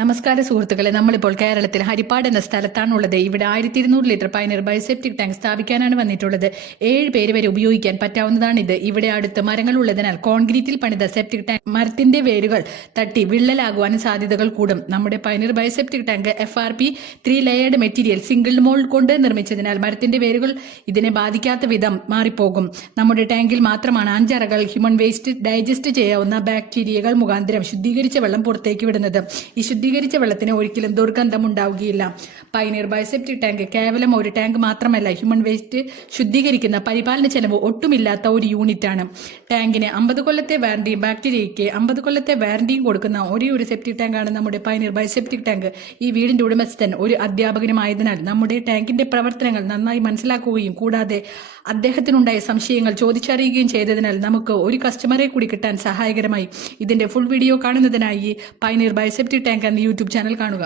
നമസ്കാര സുഹൃത്തുക്കളെ, നമ്മളിപ്പോൾ കേരളത്തിൽ ഹരിപ്പാട് എന്ന സ്ഥലത്താണുള്ളത്. ഇവിടെ 1200 ലിറ്റർ പൈനീർ ബയോസെപ്റ്റിക് ടാങ്ക് സ്ഥാപിക്കാനാണ് വന്നിട്ടുള്ളത്. 7 പേര് വരെ ഉപയോഗിക്കാൻ പറ്റാവുന്നതാണിത്. ഇവിടെ അടുത്ത് മരങ്ങൾ ഉള്ളതിനാൽ കോൺക്രീറ്റിൽ പണിത സെപ്റ്റിക് ടാങ്ക് മരത്തിന്റെ വേരുകൾ തട്ടി വിള്ളലാകുവാനും സാധ്യതകൾ കൂടും. നമ്മുടെ pioneer bioseptic tank FRP 3 layered material single mould കൊണ്ട് നിർമ്മിച്ചതിനാൽ മരത്തിന്റെ വേരുകൾ ഇതിനെ ബാധിക്കാത്ത വിധം മാറിപ്പോകും. നമ്മുടെ ടാങ്കിൽ മാത്രമാണ് 5 അറകൾ ഹ്യൂമൻ വേസ്റ്റ് ഡൈജസ്റ്റ് ചെയ്യാവുന്ന ബാക്ടീരിയകൾ മുഖാന്തരം ശുദ്ധീകരിച്ച വെള്ളം പുറത്തേക്ക് വിടുന്നത്. ഈ ശുദ്ധീകരിച്ച വെള്ളത്തിന് ഒരിക്കലും ദുർഗന്ധം ഉണ്ടാവുകയില്ല. പൈനീർ ബയോസെപ്റ്റിക് ടാങ്ക് കേവലം ഒരു ടാങ്ക് മാത്രമല്ല, ഹ്യൂമൻ വേസ്റ്റ് ശുദ്ധീകരിക്കുന്ന പരിപാലന ചെലവ് ഒട്ടുമില്ലാത്ത ഒരു യൂണിറ്റാണ്. ടാങ്കിന് 50 കൊല്ലത്തെ വാറന്റിയും ബാക്ടീരിയയ്ക്ക് 50 കൊല്ലത്തെ വാറന്റിയും കൊടുക്കുന്ന ഒരേ ഒരു സെപ്റ്റിക് ടാങ്കാണ് നമ്മുടെ പൈനീർ ബയോസെപ്റ്റിക് ടാങ്ക്. ഈ വീടിന്റെ ഉടമസ്ഥൻ ഒരു അധ്യാപകനുമായതിനാൽ നമ്മുടെ ടാങ്കിന്റെ പ്രവർത്തനങ്ങൾ നന്നായി മനസ്സിലാക്കുകയും കൂടാതെ അദ്ദേഹത്തിനുണ്ടായ സംശയങ്ങൾ ചോദിച്ചറിയുകയും ചെയ്തതിനാൽ നമുക്ക് ഒരു കസ്റ്റമറെ കൂടി കിട്ടാൻ സഹായകരമായി. ഇതിന്റെ ഫുൾ വീഡിയോ കാണുന്നതിനായി പൈനീർ ബയോസെപ്റ്റിക് ടാങ്ക് എന്ന യൂട്യൂബ് ചാനൽ കാണുക.